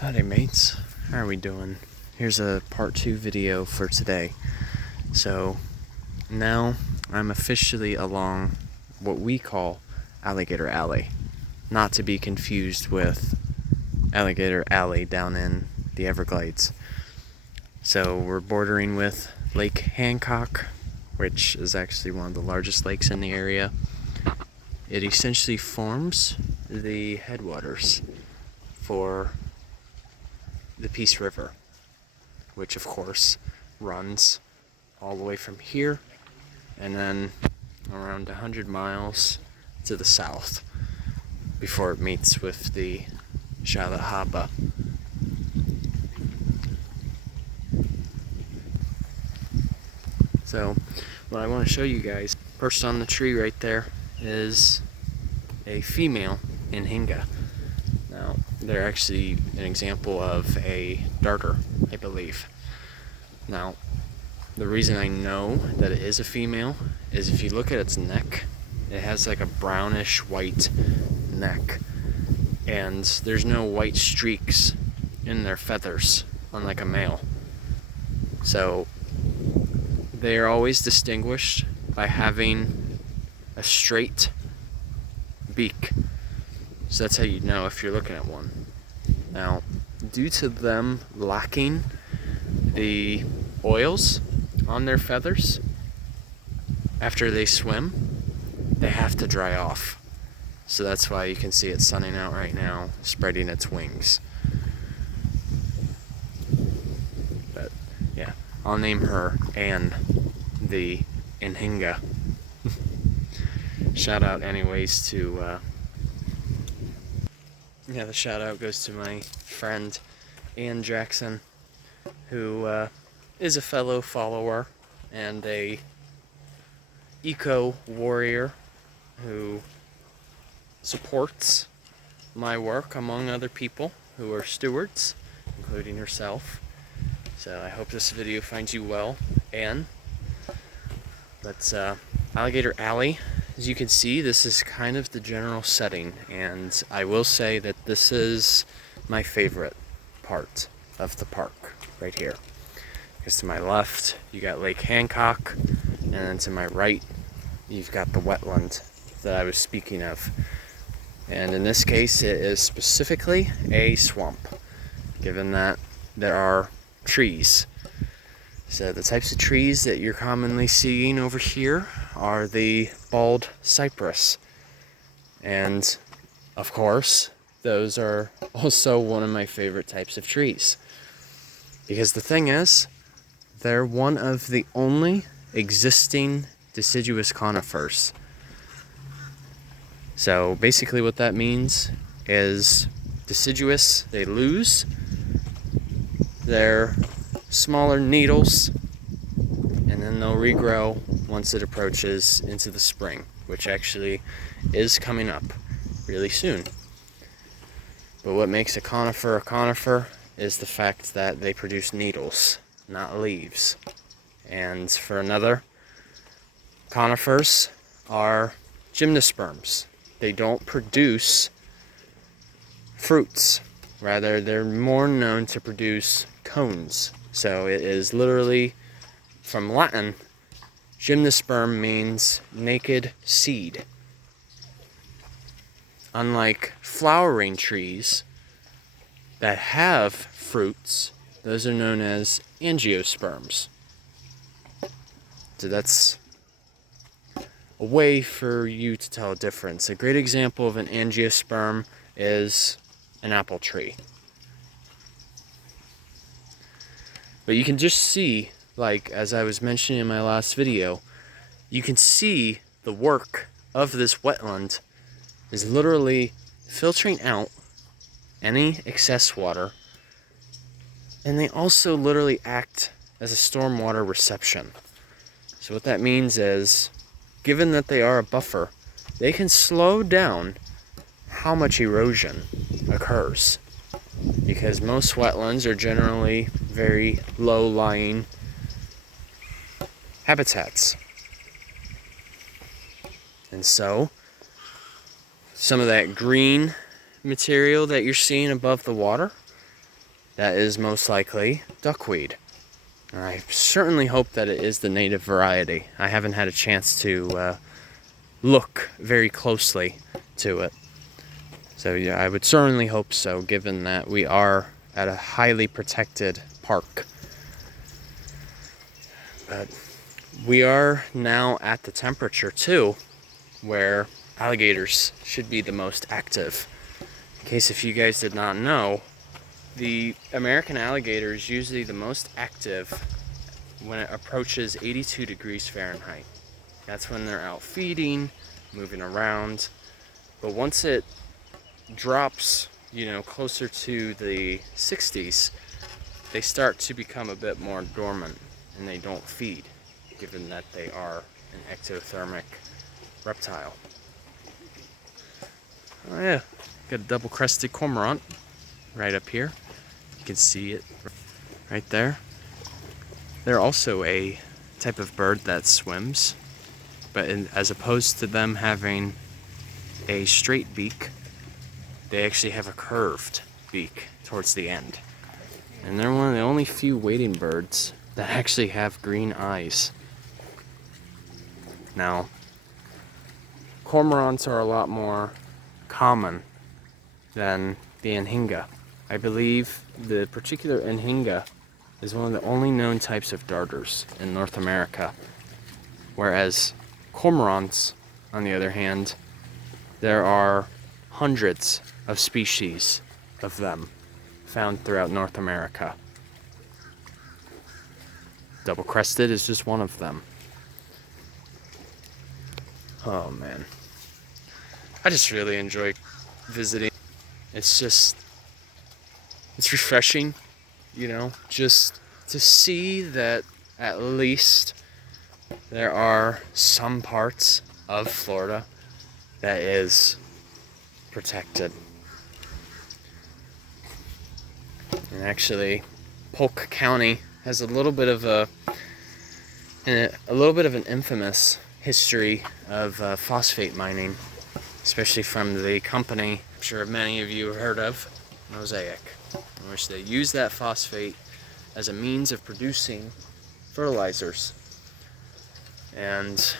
Howdy mates, how are we doing? Here's a part 2 video for today. So now I'm officially along what we call Alligator Alley, not to be confused with Alligator Alley down in the Everglades. So we're bordering with Lake Hancock, which is actually one of the largest lakes in the area. It essentially forms the headwaters for the Peace River, which of course runs all the way from here and then around 100 miles to the south before it meets with the Haba. So what I want to show you guys, perched on the tree right there, is a female Inhinga. Now, they're actually an example of a darter, I believe. Now, the reason I know that it is a female is if you look at its neck, it has like a brownish white neck. And there's no white streaks in their feathers, unlike a male. So, they are always distinguished by having a straight beak. So that's how you know if you're looking at one. Now, due to them lacking the oils on their feathers, after they swim, they have to dry off. So that's why you can see it sunning out right now, spreading its wings. But yeah, I'll name her Anne, the Inhinga. Shout out anyways to the shout out goes to my friend Ann Jackson, who is a fellow follower and a eco warrior who supports my work among other people who are stewards, including herself. So I hope this video finds you well, Ann. But Alligator Alley, as you can see, this is kind of the general setting, and I will say that this is my favorite part of the park, right here. Because to my left, you got Lake Hancock, and then to my right, you've got the wetland that I was speaking of. And in this case, it is specifically a swamp, given that there are trees. So the types of trees that you're commonly seeing over here are the bald cypress. And of course, those are also one of my favorite types of trees. Because the thing is, they're one of the only existing deciduous conifers. So basically what that means is deciduous, they lose their smaller needles, and then they'll regrow once it approaches into the spring, which actually is coming up really soon. But what makes a conifer is the fact that they produce needles, not leaves. And for another, conifers are gymnosperms. They don't produce fruits. Rather, they're more known to produce cones. So it is literally, from Latin, gymnosperm means naked seed. Unlike flowering trees that have fruits, those are known as angiosperms. So that's a way for you to tell a difference. A great example of an angiosperm is an apple tree. But you can just see, like as I was mentioning in my last video, you can see the work of this wetland is literally filtering out any excess water, and they also literally act as a stormwater reception. So what that means is, given that they are a buffer, they can slow down how much erosion occurs. Because most wetlands are generally very low-lying habitats. And so, some of that green material that you're seeing above the water that is most likely duckweed. I certainly hope that it is the native variety. I haven't had a chance to look very closely to it. So yeah, I would certainly hope so, given that we are at a highly protected park. But we are now at the temperature too, where alligators should be the most active. In case if you guys did not know, the American alligator is usually the most active when it approaches 82 degrees Fahrenheit. That's when they're out feeding, moving around. But once it drops, closer to the 60s, they start to become a bit more dormant and they don't feed, given that they are an ectothermic reptile. Oh yeah, got a double-crested cormorant right up here. You can see it right there. They're also a type of bird that swims, but as opposed to them having a straight beak, they actually have a curved beak towards the end. And they're one of the only few wading birds that actually have green eyes. Now, cormorants are a lot more common than the anhinga. I believe the particular anhinga is one of the only known types of darters in North America, whereas cormorants, on the other hand, there are hundreds of species of them found throughout North America. Double-crested is just one of them. Oh man, I just really enjoy visiting. It's refreshing, just to see that at least there are some parts of Florida that is protected. And actually, Polk County has a little bit of an infamous history of phosphate mining, especially from the company I'm sure many of you have heard of, Mosaic, in which they use that phosphate as a means of producing fertilizers. And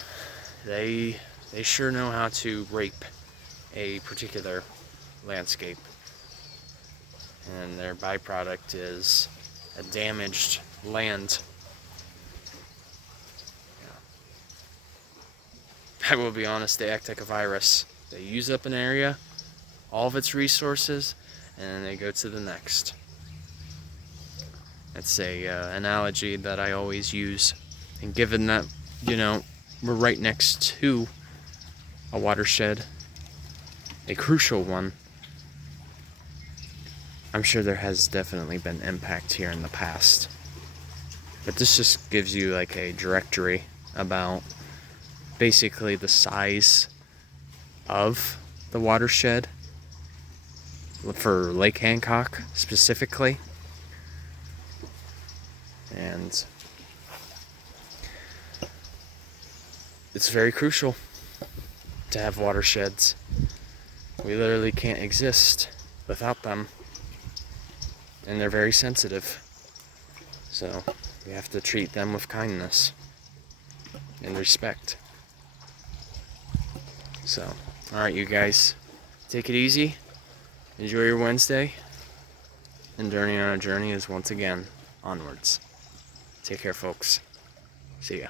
they sure know how to rape a particular landscape. And their byproduct is a damaged land. I will be honest, they act like a virus. They use up an area, all of its resources, and then they go to the next. That's a analogy that I always use. And given that, we're right next to a watershed, a crucial one, I'm sure there has definitely been impact here in the past. But this just gives you like a directory about basically the size of the watershed for Lake Hancock specifically. And it's very crucial to have watersheds. We literally can't exist without them. And they're very sensitive. So we have to treat them with kindness and respect. So, alright you guys, take it easy. Enjoy your Wednesday. And Journey on a Journey is once again onwards. Take care, folks. See ya.